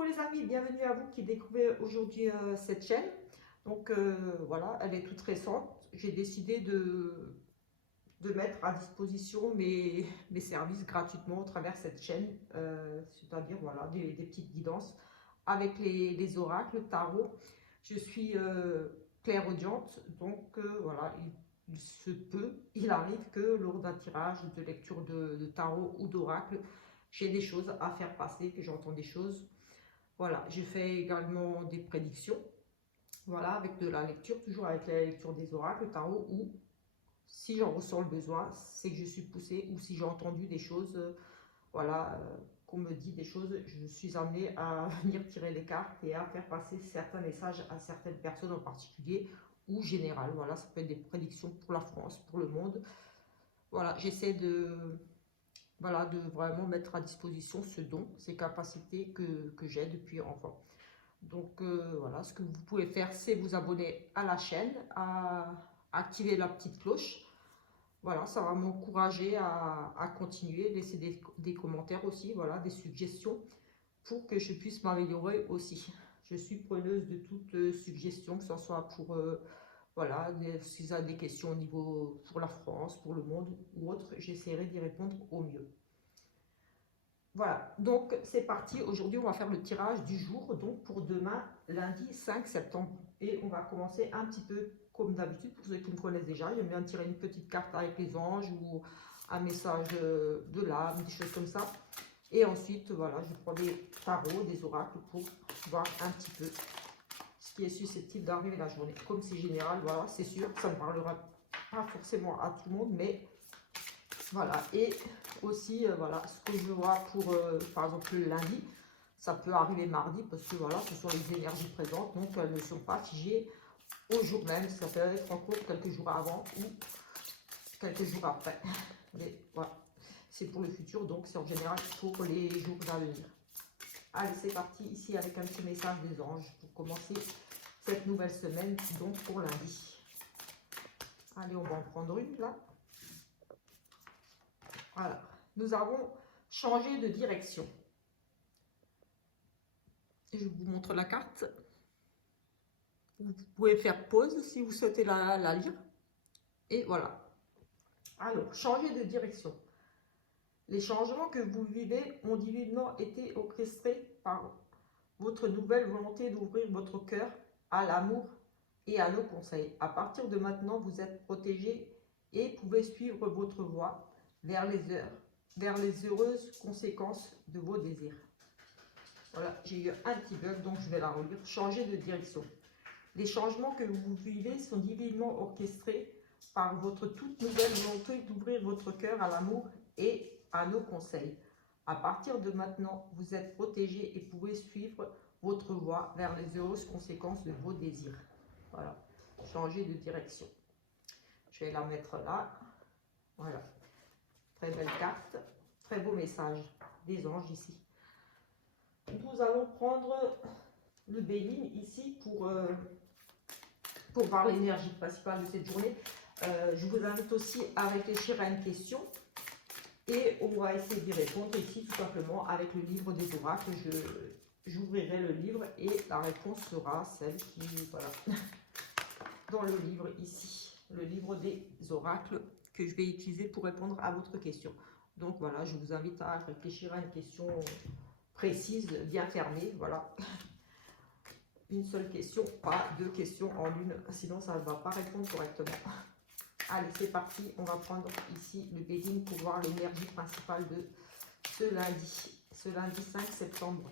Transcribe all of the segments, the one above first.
Coucou les amis, bienvenue à vous qui découvrez aujourd'hui cette chaîne. Donc voilà, elle est toute récente. J'ai décidé de mettre à disposition mes services gratuitement au travers de cette chaîne. C'est-à-dire voilà, des petites guidances avec les oracles, tarot. Je suis clairaudiente, donc voilà, il se peut, il arrive que lors d'un tirage de lecture de tarot ou d'oracle, j'ai des choses à faire passer, que j'entends des choses. Voilà, j'ai fait également des prédictions, voilà, avec de la lecture, toujours avec la lecture des oracles, le tarot, ou si j'en ressens le besoin, c'est que je suis poussée, ou si j'ai entendu des choses, voilà, qu'on me dit des choses, je suis amenée à venir tirer les cartes et à faire passer certains messages à certaines personnes en particulier, ou général, voilà, ça peut être des prédictions pour la France, pour le monde. Voilà, j'essaie voilà, de vraiment mettre à disposition ce don, ces capacités que j'ai depuis enfant. Donc voilà, ce que vous pouvez faire, c'est vous abonner à la chaîne, à activer la petite cloche. Voilà, ça va m'encourager à continuer, laisser des commentaires aussi, voilà, des suggestions pour que je puisse m'améliorer aussi. Je suis preneuse de toute suggestion, que ce soit pour voilà, si vous avez des questions au niveau pour la France, pour le monde ou autre, j'essaierai d'y répondre au mieux. Voilà, donc c'est parti. Aujourd'hui, on va faire le tirage du jour, donc pour demain, lundi 5 septembre. Et on va commencer un petit peu comme d'habitude, pour ceux qui me connaissent déjà. J'aime bien tirer une petite carte avec les anges ou un message de l'âme, des choses comme ça. Et ensuite, voilà, je prends des tarots, des oracles pour voir un petit peu ce qui est susceptible d'arriver la journée. Comme c'est général, voilà, c'est sûr, ça ne parlera pas forcément à tout le monde, mais voilà. Et aussi, voilà, ce que je vois pour, par exemple, le lundi, ça peut arriver mardi, parce que voilà, ce sont les énergies présentes, donc elles ne sont pas figées au jour même, ça peut être en cours quelques jours avant ou quelques jours après. Mais voilà, c'est pour le futur, donc c'est en général pour les jours à venir. Allez, c'est parti, ici avec un petit message des anges pour commencer cette nouvelle semaine, donc pour lundi. Allez, on va en prendre une là. Voilà, nous avons changé de direction. Je vous montre la carte. Vous pouvez faire pause si vous souhaitez la lire. Et voilà. Alors, changer de direction. Les changements que vous vivez ont divinement été orchestrés par votre nouvelle volonté d'ouvrir votre cœur à l'amour et à nos conseils. À partir de maintenant, vous êtes protégé et pouvez suivre votre voie vers les heureuses conséquences de vos désirs. Voilà, j'ai eu un petit bug, donc je vais la relire. Changer de direction. Les changements que vous vivez sont divinement orchestrés par votre toute nouvelle volonté d'ouvrir votre cœur à l'amour et à nos conseils. À partir de maintenant, vous êtes protégé et pouvez suivre votre voie vers les heureuses conséquences de vos désirs. Voilà, changer de direction. Je vais la mettre là. Voilà, très belle carte, très beau message des anges ici. Nous allons prendre le béline ici pour voir l'énergie principale de cette journée. Je vous invite aussi à réfléchir à une question et on va essayer d'y répondre ici tout simplement avec le livre des oracles. J'ouvrirai le livre et la réponse sera celle qui, voilà, dans le livre ici, le livre des oracles que je vais utiliser pour répondre à votre question. Donc voilà, je vous invite à réfléchir à une question précise, bien fermée, voilà. Une seule question, pas deux questions en une, sinon ça ne va pas répondre correctement. Allez, c'est parti, on va prendre ici le béline pour voir l'énergie principale de ce lundi 5 septembre.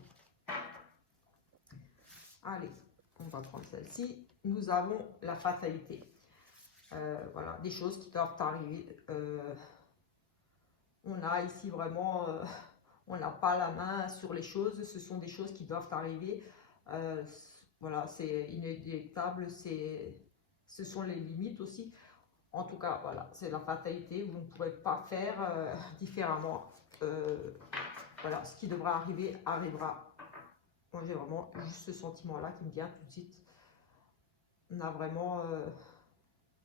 Allez, on va prendre celle-ci. Nous avons la fatalité. Voilà, des choses qui doivent arriver. On a ici vraiment, on n'a pas la main sur les choses, ce sont des choses qui doivent arriver. Voilà, c'est inéluctable, ce sont les limites aussi. En tout cas, voilà, c'est la fatalité, vous ne pourrez pas faire différemment. Voilà, ce qui devra arriver, arrivera. Moi, j'ai vraiment juste ce sentiment-là qui me vient tout de suite. On a vraiment,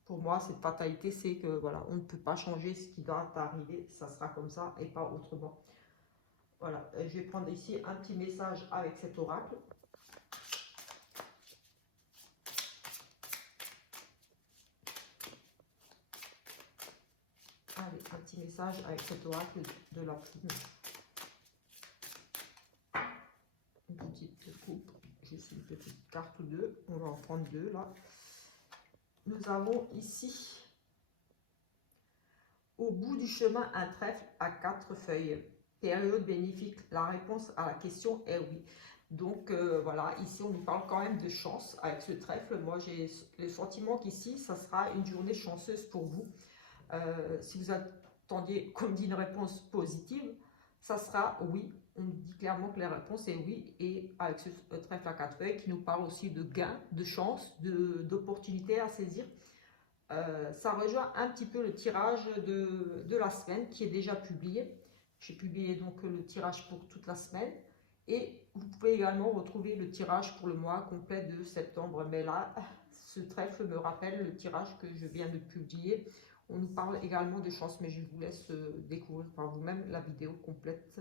pour moi, cette fatalité, c'est que, voilà, on ne peut pas changer ce qui doit arriver, ça sera comme ça et pas autrement. Voilà, je vais prendre ici un petit message avec cet oracle. Allez, un petit message avec cet oracle de la plume. Une petite coupe, juste une petite carte ou deux. On va en prendre deux là. Nous avons ici, au bout du chemin, un trèfle à 4 feuilles. Période bénéfique. La réponse à la question est oui. Donc voilà, ici on nous parle quand même de chance avec ce trèfle. Moi j'ai le sentiment qu'ici ça sera une journée chanceuse pour vous. Si vous attendiez, comme dit, une réponse positive, ça sera oui. On dit clairement que la réponse est oui. Et avec ce trèfle à 4 feuilles qui nous parle aussi de gains, de chance, d'opportunités à saisir. Ça rejoint un petit peu le tirage de la semaine qui est déjà publié. J'ai publié donc le tirage pour toute la semaine. Et vous pouvez également retrouver le tirage pour le mois complet de septembre. Mais là, ce trèfle me rappelle le tirage que je viens de publier. On nous parle également de chance, mais je vous laisse découvrir par vous-même la vidéo complète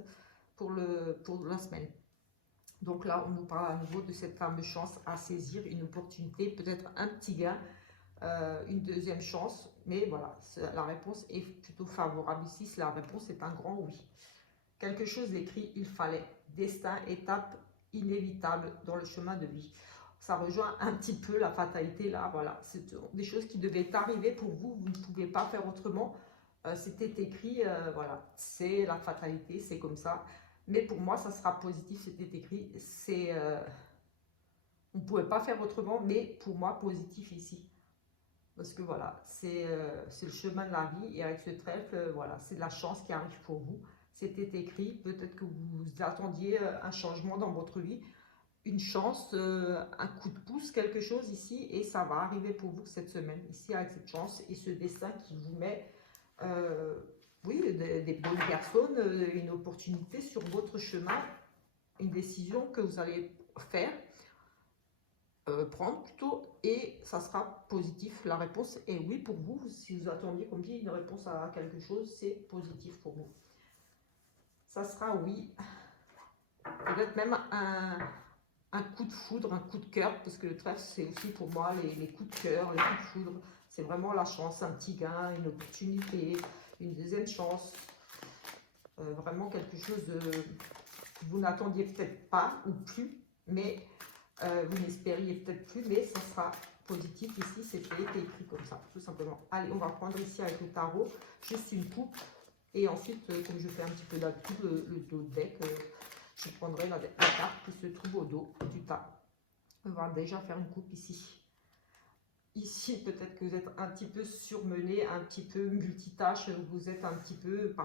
pour la semaine. Donc là, on nous parle à nouveau de cette fameuse chance à saisir, une opportunité, peut-être un petit gain, une deuxième chance. Mais voilà, la réponse est plutôt favorable ici. La réponse est un grand oui. Quelque chose d'écrit, il fallait. Destin, étape inévitable dans le chemin de vie. Ça rejoint un petit peu la fatalité là, voilà. C'est des choses qui devaient arriver pour vous, vous ne pouvez pas faire autrement. C'était écrit, voilà, c'est la fatalité, c'est comme ça. Mais pour moi, ça sera positif, c'était écrit. On ne pouvait pas faire autrement, mais pour moi, positif ici. Parce que voilà, c'est le chemin de la vie et avec ce trèfle, voilà, c'est de la chance qui arrive pour vous. C'était écrit, peut-être que vous attendiez un changement dans votre vie, une chance, un coup de pouce, quelque chose ici, et ça va arriver pour vous cette semaine, ici avec cette chance et ce destin qui vous met, oui, des bonnes personnes, une opportunité sur votre chemin, une décision que vous allez faire. Prendre plutôt, et ça sera positif. La réponse est oui pour vous. Si vous attendiez, comme dit, une réponse à quelque chose, c'est positif pour vous. Ça sera oui. Peut-être même un coup de foudre, un coup de cœur, parce que le trèfle, c'est aussi pour moi les coups de cœur, les coups de foudre. C'est vraiment la chance, un petit gain, une opportunité, une deuxième chance. Vraiment quelque chose de vous n'attendiez peut-être pas ou plus, mais vous n'espériez peut-être plus, mais ça sera positif ici, c'était écrit comme ça, tout simplement. Allez, on va prendre ici avec le tarot, juste une coupe, et ensuite, comme je fais un petit peu d'habitude, le dos de deck, je prendrai la carte qui se trouve au dos du tas. On va déjà faire une coupe ici. Ici, peut-être que vous êtes un petit peu surmené, un petit peu multitâche, vous êtes un petit peu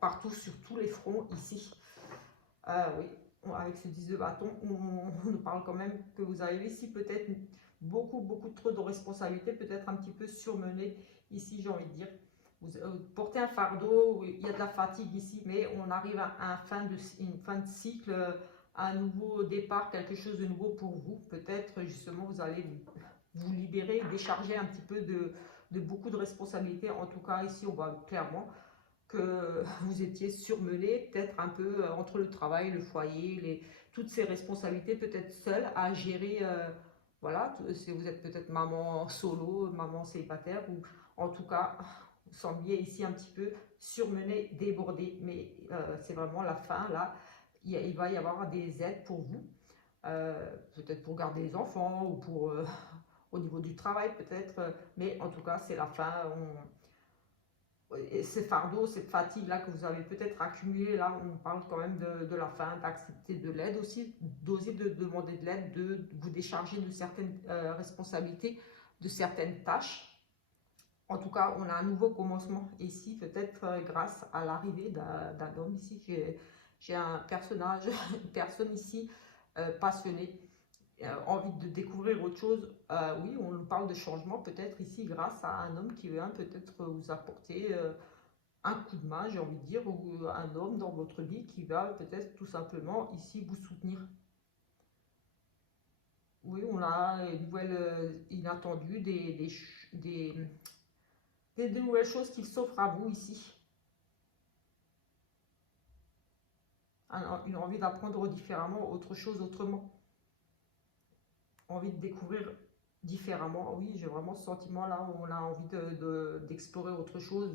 partout sur tous les fronts ici. Oui, avec ce 10 de bâton, on nous parle quand même que vous avez ici peut-être beaucoup trop de responsabilités, peut-être un petit peu surmené ici, j'ai envie de dire. Vous portez un fardeau, il y a de la fatigue ici, mais on arrive à une fin de cycle, à un nouveau départ, quelque chose de nouveau pour vous. Peut-être justement vous allez vous libérer, décharger un petit peu de beaucoup de responsabilités. En tout cas ici on voit clairement que vous étiez surmené, peut-être un peu entre le travail, le foyer, toutes ces responsabilités, peut-être seule à gérer. Voilà, si vous êtes peut-être maman solo, maman célibataire, ou en tout cas, vous sembliez ici un petit peu surmené, débordé, mais c'est vraiment la fin là. Il va y avoir des aides pour vous, peut-être pour garder les enfants ou pour au niveau du travail peut-être, mais en tout cas c'est la fin. Et ces fardeaux, cette fatigue là que vous avez peut-être accumulé, là on parle quand même de la fin, d'accepter de l'aide aussi, d'oser de demander de l'aide, de vous décharger de certaines responsabilités, de certaines tâches. En tout cas, on a un nouveau commencement ici, peut-être grâce à l'arrivée d'un homme ici. J'ai un personnage, une personne ici passionnée, envie de découvrir autre chose. Oui, on nous parle de changement peut-être ici grâce à un homme qui vient peut-être vous apporter un coup de main, j'ai envie de dire, ou un homme dans votre vie qui va peut-être tout simplement ici vous soutenir. Oui, on a une nouvelle inattendue, des nouvelles choses qui s'offrent à vous ici. une envie d'apprendre différemment, autre chose autrement. Envie de découvrir différemment. Oui, j'ai vraiment ce sentiment-là où on a envie d'explorer autre chose,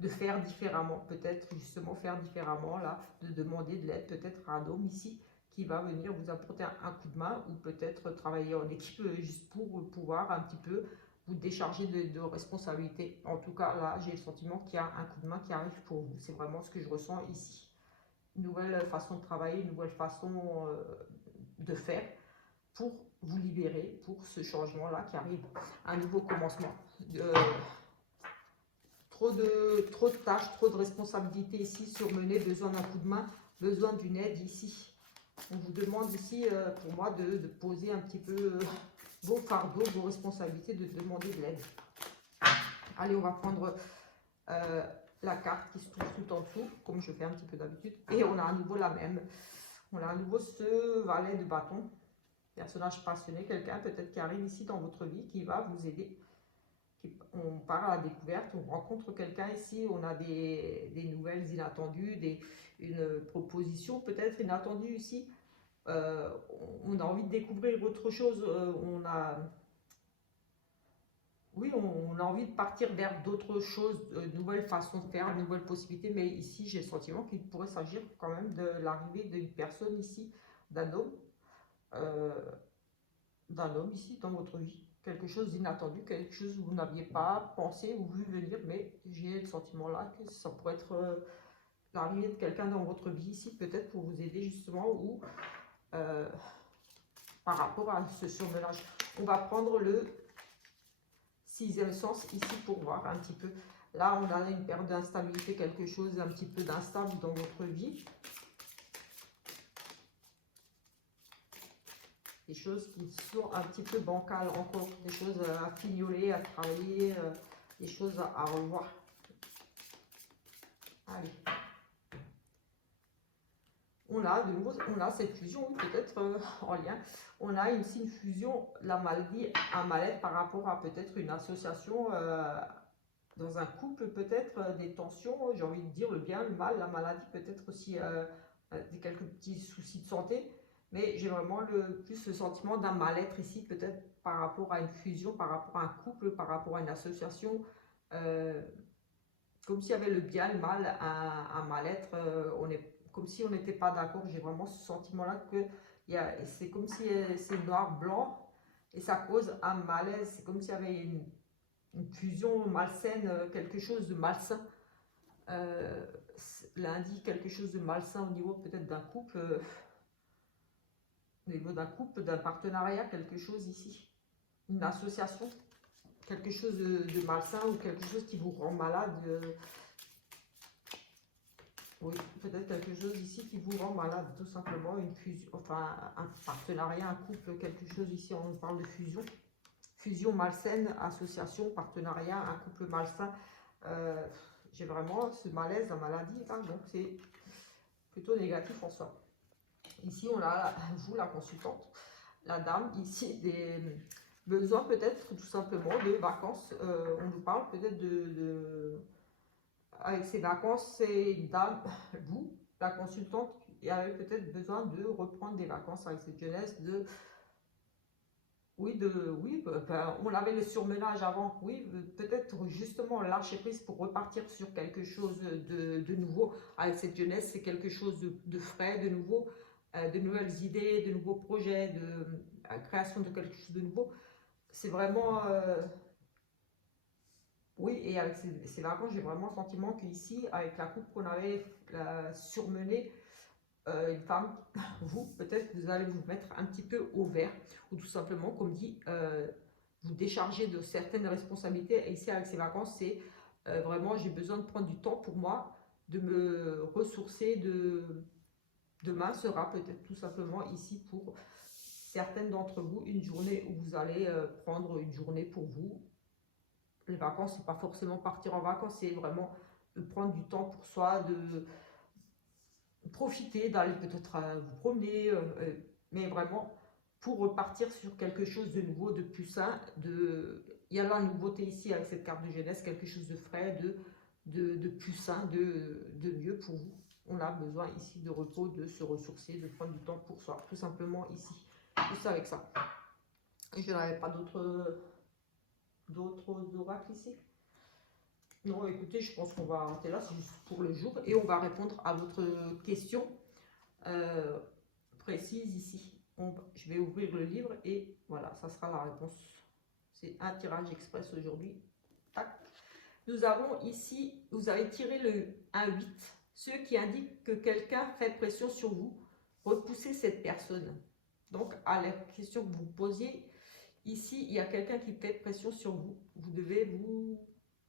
de faire différemment, peut-être justement faire différemment, là, de demander de l'aide peut-être à un homme ici qui va venir vous apporter un coup de main ou peut-être travailler en équipe juste pour pouvoir un petit peu vous décharger de responsabilités. En tout cas, là, j'ai le sentiment qu'il y a un coup de main qui arrive pour vous. C'est vraiment ce que je ressens ici. Une nouvelle façon de travailler, une nouvelle façon de faire pour vous libérer, pour ce changement-là qui arrive. Un nouveau commencement. Trop de tâches, trop de responsabilités ici surmenées, besoin d'un coup de main, besoin d'une aide ici. On vous demande ici, pour moi, de poser un petit peu vos fardeaux, vos responsabilités, de demander de l'aide. Allez, on va prendre la carte qui se trouve tout en dessous, comme je fais un petit peu d'habitude. Et on a à nouveau la même. On a à nouveau ce valet de bâton. Personnage passionné, quelqu'un peut-être qui arrive ici dans votre vie, qui va vous aider. On part à la découverte, on rencontre quelqu'un ici, on a des nouvelles inattendues, une proposition peut-être inattendue ici. On a envie de découvrir autre chose, oui, on a envie de partir vers d'autres choses, de nouvelles façons de faire, de nouvelles possibilités, mais ici j'ai le sentiment qu'il pourrait s'agir quand même de l'arrivée d'une personne ici, d'un homme ici dans votre vie. Quelque chose d'inattendu, quelque chose que vous n'aviez pas pensé ou vu venir, mais j'ai le sentiment là que ça pourrait être l'arrivée de quelqu'un dans votre vie ici, peut-être pour vous aider justement ou par rapport à ce surmenage. On va prendre le 6e sens ici pour voir un petit peu. Là, on a une période d'instabilité, quelque chose un petit peu d'instable dans votre vie. Des choses qui sont un petit peu bancales encore, des choses à fignoler, à travailler, des choses à revoir. Allez. On a de nouveau, on a cette fusion, peut-être en lien. On a ici une fusion, la maladie, un mal-être par rapport à peut-être une association dans un couple, peut-être des tensions, j'ai envie de dire le bien, le mal, la maladie, peut-être aussi quelques petits soucis de santé. Mais j'ai vraiment plus le sentiment d'un mal-être ici, peut-être par rapport à une fusion, par rapport à un couple, par rapport à une association. Comme s'il y avait le bien, le mal, un mal-être. Comme si on n'était pas d'accord. J'ai vraiment ce sentiment-là que c'est comme si c'est noir-blanc et ça cause un malaise. C'est comme s'il y avait une fusion malsaine, quelque chose de malsain. Lundi, quelque chose de malsain au niveau peut-être d'un couple. Au niveau d'un couple, d'un partenariat, quelque chose ici, une association, quelque chose de malsain ou quelque chose qui vous rend malade. Oui, peut-être quelque chose ici qui vous rend malade, tout simplement, une fusion, enfin un partenariat, un couple, quelque chose ici, on parle de fusion. Fusion malsaine, association, partenariat, un couple malsain. J'ai vraiment ce malaise, la maladie, hein, donc c'est plutôt négatif en soi. Ici, on a vous, la consultante, la dame, ici, des besoins peut-être tout simplement de vacances. On nous parle peut-être avec ces vacances, c'est une dame, vous, la consultante, qui avait peut-être besoin de reprendre des vacances avec cette jeunesse, oui, on avait le surmenage avant, oui, peut-être justement lâcher prise pour repartir sur quelque chose de nouveau. Avec cette jeunesse, c'est quelque chose de frais, de nouveau, de nouvelles idées, de nouveaux projets, de création de quelque chose de nouveau. C'est vraiment, oui, et avec ces vacances, j'ai vraiment le sentiment qu'ici, avec la coupe qu'on avait surmenée, une femme, vous, peut-être vous allez vous mettre un petit peu au vert, ou tout simplement, comme dit, vous décharger de certaines responsabilités. Et ici, avec ces vacances, c'est vraiment, j'ai besoin de prendre du temps pour moi, de me ressourcer. Demain sera peut-être tout simplement ici pour certaines d'entre vous, une journée où vous allez prendre une journée pour vous. Les vacances, c'est pas forcément partir en vacances, c'est vraiment de prendre du temps pour soi, de profiter, d'aller peut-être vous promener, mais vraiment pour repartir sur quelque chose de nouveau, de plus sain. Il y a la nouveauté ici avec cette carte de jeunesse, quelque chose de frais, de plus sain, de mieux pour vous. on a besoin ici de repos, de se ressourcer, de prendre du temps pour soi, tout simplement ici. Juste avec ça. Je n'avais pas d'autres oracles ici. Non, écoutez, je pense qu'on va arrêter là, c'est juste pour le jour. Et on va répondre à votre question précise ici. Je vais ouvrir le livre et voilà, ça sera la réponse. C'est un tirage express aujourd'hui. Nous avons ici, vous avez tiré le 1-8, ce qui indique que quelqu'un fait pression sur vous. Repoussez cette personne. Donc, à la question que vous posiez, ici, il y a quelqu'un qui fait pression sur vous. Vous devez vous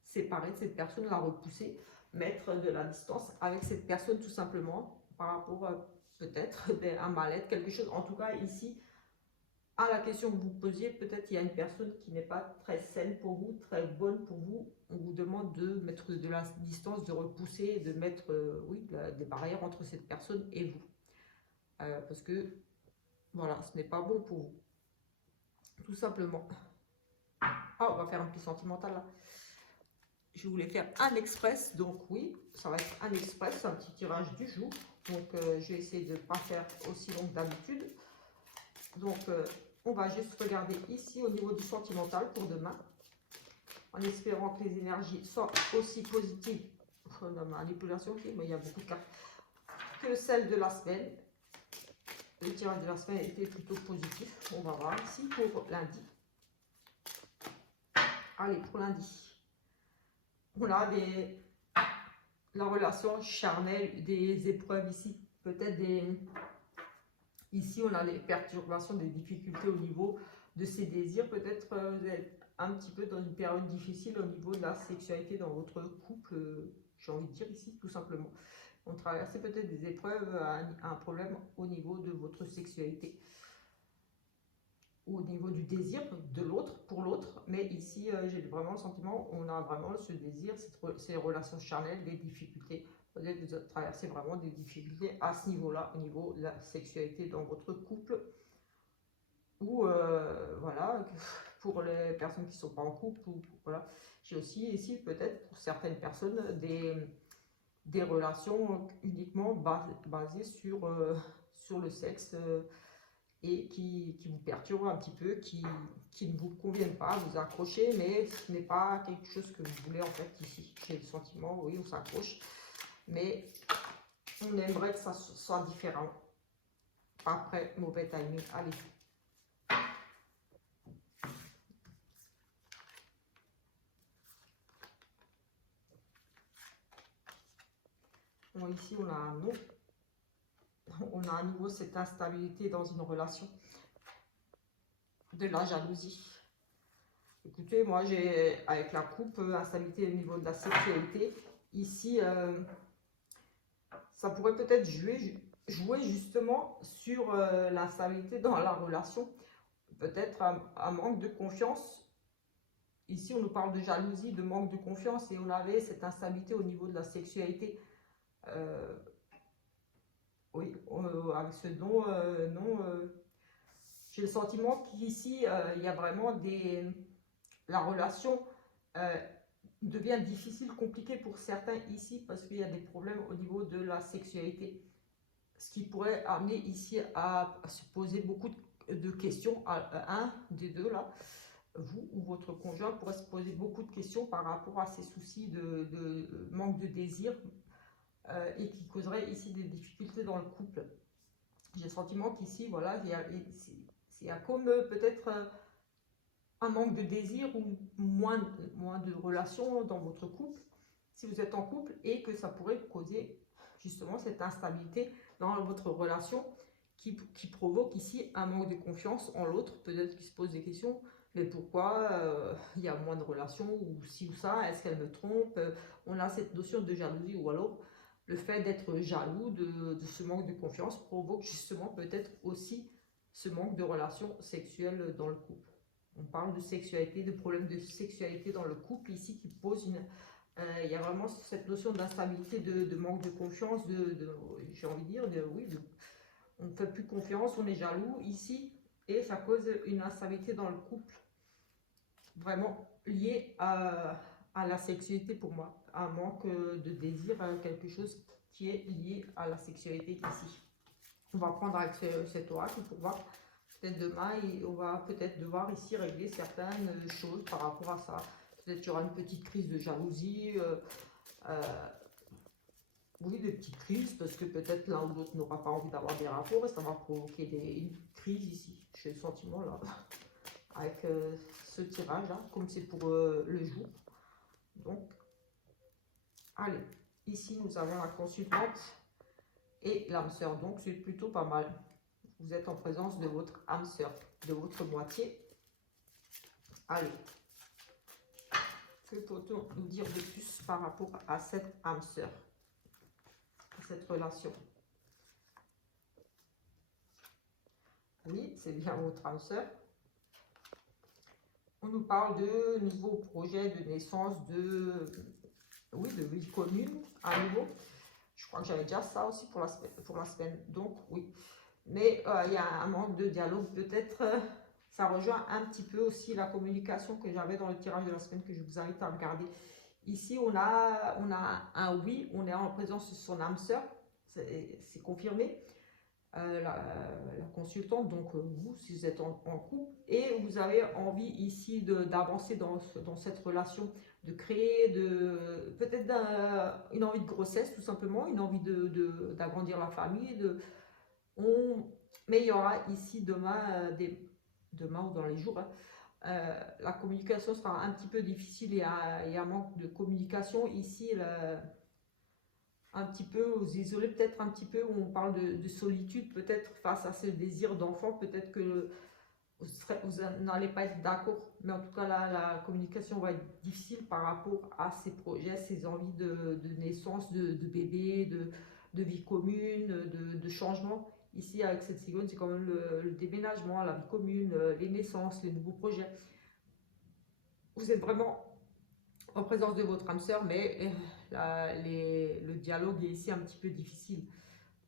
séparer de cette personne, la repousser, mettre de la distance avec cette personne tout simplement par rapport à peut-être un mal-être, quelque chose. En tout cas, ici, à la question que vous posiez, peut-être il y a une personne qui n'est pas très saine pour vous, très bonne pour vous. On vous demande de mettre de la distance, de repousser, de mettre oui, des barrières entre cette personne et vous. Parce que, voilà, ce n'est pas bon pour vous. Tout simplement. Ah, on va faire un petit sentimental là. Je voulais faire un express, donc oui, ça va être un express, un petit tirage du jour. Donc, je vais essayer de ne pas faire aussi long que d'habitude. Donc, on va juste regarder ici au niveau du sentimental pour demain, en espérant que les énergies soient aussi positives, dans ma manipulation, okay, mais il y a beaucoup de cartes, que celles de la semaine. Le tirage de la semaine était plutôt positif. On va voir ici pour lundi. Allez, pour lundi, on a la relation charnelle, des épreuves ici, peut-être des... Ici, on a les perturbations, des difficultés au niveau de ses désirs. Peut-être vous êtes un petit peu dans une période difficile au niveau de la sexualité dans votre couple, j'ai envie de dire ici, tout simplement. On traverse peut-être des épreuves, un problème au niveau de votre sexualité, ou au niveau du désir de l'autre, pour l'autre. Mais ici, j'ai vraiment le sentiment, on a vraiment ce désir, ces relations charnelles, des difficultés. Peut-être que vous traversez vraiment des difficultés à ce niveau-là, au niveau de la sexualité dans votre couple. Ou voilà, pour les personnes qui ne sont pas en couple, ou voilà. J'ai aussi ici peut-être pour certaines personnes des relations uniquement basées sur le sexe et qui vous perturbent un petit peu, qui ne vous conviennent pas, vous accrochez, mais ce n'est pas quelque chose que vous voulez en fait ici. J'ai le sentiment, oui, on s'accroche, mais on aimerait que ça soit différent. Après, mauvais timing, allez. Bon, ici, on a un non. On a à nouveau cette instabilité dans une relation, de la jalousie. Écoutez, moi j'ai avec la coupe, instabilité au niveau de la sexualité. Ici, ça pourrait peut-être jouer justement sur l'instabilité dans la relation. Peut-être un manque de confiance. Ici, on nous parle de jalousie, de manque de confiance, et on avait cette instabilité au niveau de la sexualité. Oui, avec ce don, non, j'ai le sentiment qu'ici, il y a vraiment la relation devient difficile, compliquée pour certains ici, parce qu'il y a des problèmes au niveau de la sexualité. Ce qui pourrait amener ici à se poser beaucoup de questions, à un des deux là, vous ou votre conjoint pourrait se poser beaucoup de questions par rapport à ces soucis de manque de désir, et qui causerait ici des difficultés dans le couple. J'ai le sentiment qu'ici, voilà, il y a comme peut-être un manque de désir ou moins de relations dans votre couple, si vous êtes en couple, et que ça pourrait causer justement cette instabilité dans votre relation qui provoque ici un manque de confiance en l'autre. Peut-être qu'il se pose des questions, mais pourquoi il y a moins de relations, ou ci ou ça, est-ce qu'elle me trompe? On a cette notion de jalousie, ou alors le fait d'être jaloux de ce manque de confiance provoque justement peut-être aussi ce manque de relations sexuelles dans le couple. On parle de sexualité, de problèmes de sexualité dans le couple ici qui pose une... il y a vraiment cette notion d'instabilité, de manque de confiance, j'ai envie de dire, oui, on ne fait plus confiance, on est jaloux ici, et ça cause une instabilité dans le couple, vraiment liée à la sexualité pour moi, un manque de désir, quelque chose qui est lié à la sexualité ici. On va prendre avec cet oracle pour voir. Peut-être demain, on va peut-être devoir ici régler certaines choses par rapport à ça. Peut-être qu'il y aura une petite crise de jalousie. Oui, des petites crises, parce que peut-être l'un ou l'autre n'aura pas envie d'avoir des rapports et ça va provoquer une crise ici. J'ai le sentiment là, avec ce tirage là, comme c'est pour le jour. Donc, allez, ici nous avons la consultante et l'âme sœur, donc c'est plutôt pas mal. Vous êtes en présence de votre âme sœur, de votre moitié. Allez, que peut-on nous dire de plus par rapport à cette âme sœur, à cette relation? Oui, c'est bien votre âme sœur. On nous parle de nouveaux projets, de naissance, oui, de vie commune à nouveau. Je crois que j'avais déjà ça aussi pour la semaine, donc oui. Mais il y a un manque de dialogue, peut-être ça rejoint un petit peu aussi la communication que j'avais dans le tirage de la semaine que je vous invite à regarder. Ici, on a un oui, on est en présence de son âme sœur, c'est confirmé. La consultante, donc vous, si vous êtes en couple, et vous avez envie ici d'avancer dans cette relation, de créer, peut-être une envie de grossesse tout simplement, une envie d'agrandir la famille, mais il y aura ici demain, demain ou dans les jours, la communication sera un petit peu difficile, il y a un manque de communication ici, un petit peu, vous isolez peut-être un petit peu, où on parle de solitude, peut-être face à ce désir d'enfant, peut-être que vous n'allez pas être d'accord, mais en tout cas la communication va être difficile par rapport à ces projets, ces envies de naissance, de bébé, de vie commune, de changement. Ici avec cette cigogne, c'est quand même le déménagement, la vie commune, les naissances, les nouveaux projets. Vous êtes vraiment en présence de votre âme sœur, mais le dialogue est ici un petit peu difficile.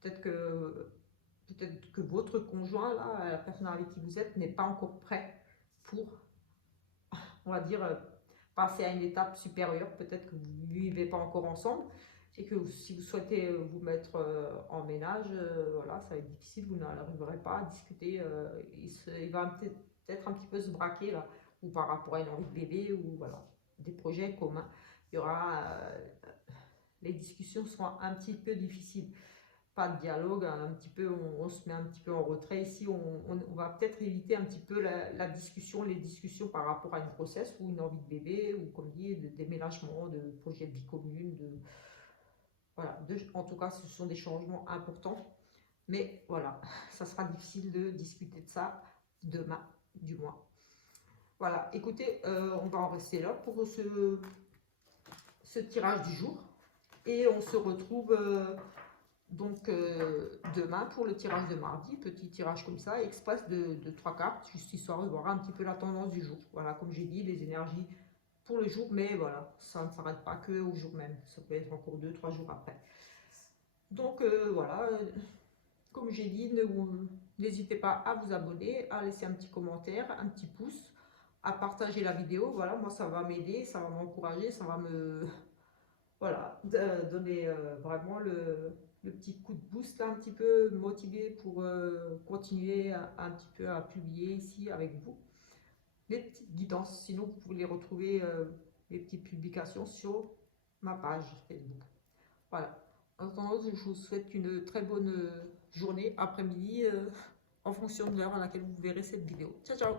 Peut-être que votre conjoint, là, la personne avec qui vous êtes, n'est pas encore prêt pour, on va dire, passer à une étape supérieure. Peut-être que vous ne vivez pas encore ensemble et que si vous souhaitez vous mettre en ménage, voilà, ça va être difficile, vous n'arriverez pas à discuter. Il va peut-être un petit peu se braquer là, ou par rapport à une envie de bébé, ou voilà, des projets communs. Il y aura, les discussions seront un petit peu difficiles. Pas de dialogue, un petit peu, on se met un petit peu en retrait. Ici, on va peut-être éviter un petit peu la discussion, les discussions par rapport à une grossesse ou une envie de bébé, ou comme dit, de déménagement, de projet de vie commune, voilà, en tout cas, ce sont des changements importants. Mais voilà, ça sera difficile de discuter de ça demain, du moins. Voilà, écoutez, on va en rester là pour ce tirage du jour. Et on se retrouve donc demain pour le tirage de mardi. Petit tirage comme ça, express de 3 cartes, juste histoire de voir un petit peu la tendance du jour. Voilà, comme j'ai dit, les énergies pour le jour, mais voilà, ça ne s'arrête pas que au jour même. Ça peut être encore 2-3 jours après. Donc voilà, comme j'ai dit, n'hésitez pas à vous abonner, à laisser un petit commentaire, un petit pouce, à partager la vidéo. Voilà, moi ça va m'aider, ça va m'encourager, ça va me voilà, donner vraiment le petit coup de boost, là, un petit peu motivé pour continuer un petit peu à publier ici avec vous les petites guidances. Sinon, vous pouvez les retrouver, les petites publications sur ma page Facebook. Voilà. En attendant, je vous souhaite une très bonne journée, après-midi, en fonction de l'heure à laquelle vous verrez cette vidéo. Ciao, ciao!